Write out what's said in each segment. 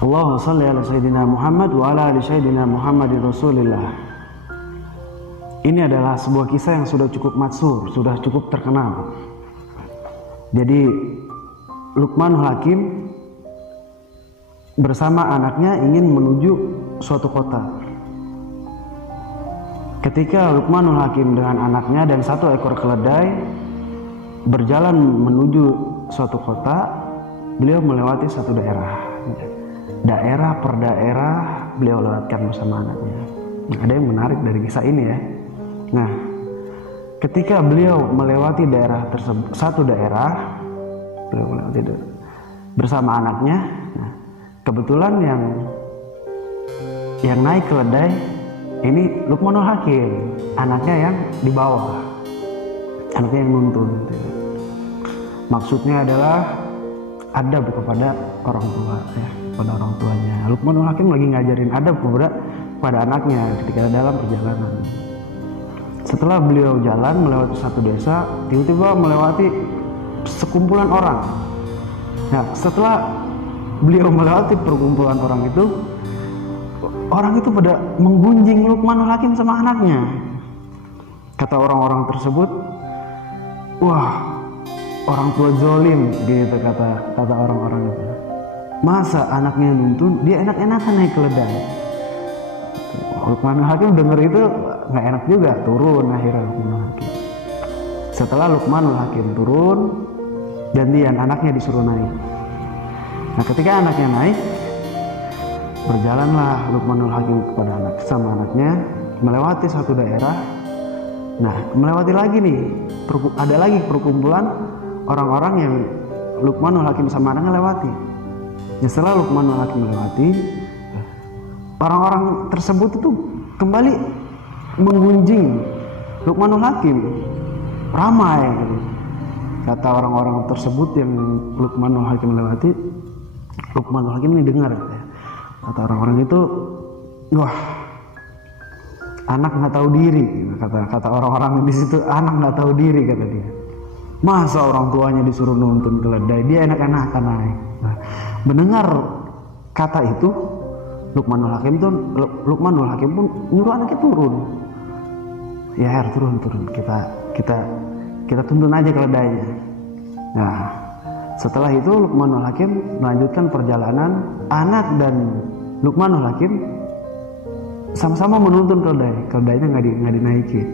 Allahumma shalli ala sayyidina Muhammad wa ala ali sayyidina Muhammadin Rasulillah. Ini adalah sebuah kisah yang sudah cukup masyhur, sudah cukup terkenal. Jadi Luqmanul Hakim bersama anaknya ingin menuju suatu kota. Ketika Luqmanul Hakim dengan anaknya dan satu ekor keledai berjalan menuju suatu kota, beliau melewati satu daerah. Daerah per daerah beliau lewatkan bersama anaknya. Nah, ada yang menarik dari kisah ini ya. Nah, ketika beliau melewati daerah tersebut, satu daerah, beliau melewati bersama anaknya. Nah, kebetulan yang naik keledai ini Luqmanul Hakim, anaknya yang di bawah, anaknya yang nuntun. Maksudnya adalah adab kepada orang tua, ya, kepada orang tuanya. Luqmanul Hakim lagi ngajarin adab kepada anaknya ketika dalam perjalanan. Setelah beliau jalan melewati satu desa, tiba-tiba melewati sekumpulan orang. Nah, setelah beliau melewati perkumpulan orang itu pada menggunjing Luqmanul Hakim sama anaknya. Kata orang-orang tersebut, wah, orang tua zolim, gitu kata orang-orang itu. Masa anaknya nuntun, dia enak-enakan naik keledai. Luqmanul Hakim dengar itu nggak enak juga, turun akhirnya Luqmanul Hakim. Setelah Luqmanul Hakim turun, gantian anaknya disuruh naik. Nah, ketika anaknya naik, berjalanlah Luqmanul Hakim kepada sama anaknya melewati satu daerah. Nah, melewati lagi nih, ada lagi perkumpulan orang-orang yang Luqmanul Hakim sama anaknya lewati. Ya, setelah Luqmanul Hakim melewati, orang-orang tersebut itu kembali menggunjing Luqmanul Hakim. Ramai, kata orang-orang tersebut yang Luqmanul Hakim melewati. Luqmanul Hakim ini dengar, kata orang-orang itu, wah, anak nggak tahu diri, kata orang-orang di situ, anak nggak tahu diri, kata dia. Masa orang tuanya disuruh nuntun keledai, dia enak-enakan naik. Nah, mendengar kata itu, Luqmanul Hakim pun nyuruh anaknya turun. Ya, turun, kita tuntun aja keledainya. Nah, setelah itu Luqmanul Hakim melanjutkan perjalanan. Anak dan Luqmanul Hakim sama-sama menuntun keledainya nggak dinaikin.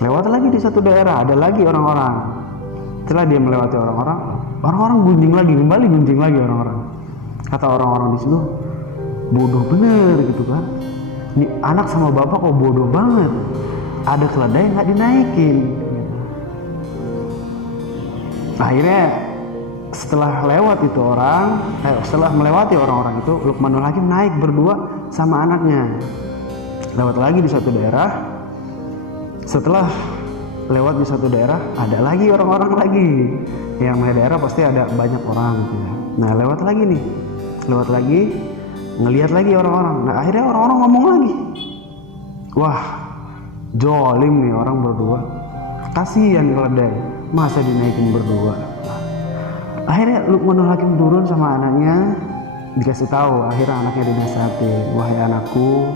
Lewat lagi di satu daerah, ada lagi orang-orang. Setelah dia melewati orang-orang gunjing lagi, kembali gunjing lagi orang-orang. Kata orang-orang di situ, bodoh bener gitu kan. Ini anak sama bapak kok bodoh banget. Ada keledai nggak dinaikin. Akhirnya setelah melewati orang-orang itu, Luqmanul Hakim naik berdua sama anaknya. Lewat lagi di satu daerah. Setelah lewat di satu daerah, ada lagi orang-orang lagi. Yang naik daerah pasti ada banyak orang gitu ya. Nah, lewat lagi, ngelihat lagi orang-orang. Nah, akhirnya orang-orang ngomong lagi, wah, zolim nih orang berdua. Kasihan keledai, masa dinaikin berdua. Akhirnya Luqmanul Hakim turun sama anaknya, dikasih tahu. Akhirnya anaknya dinasihati, wahai anakku,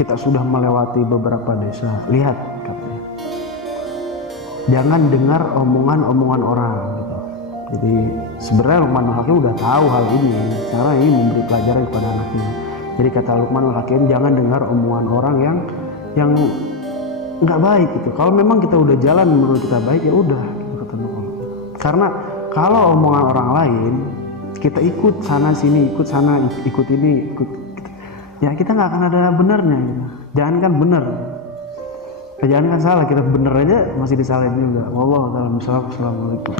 kita sudah melewati beberapa desa. Lihat, katanya, jangan dengar omongan-omongan orang. Gitu. Jadi sebenarnya Luqmanul Hakim udah tahu hal ini. Sekarang ini memberi pelajaran kepada anaknya. Jadi kata Luqmanul Hakim, jangan dengar omongan orang yang nggak baik gitu. Kalau memang kita udah jalan menurut kita baik, ya udah, kata Luqmanul. Karena kalau omongan orang lain, kita ikut sana sini, ikut sana, ikut ini, ya kita nggak akan ada benernya. Gitu. Jangankan bener, jangankan salah, kita bener aja masih disalahin juga. Wallahu a'lam bishawab. Assalamualaikum.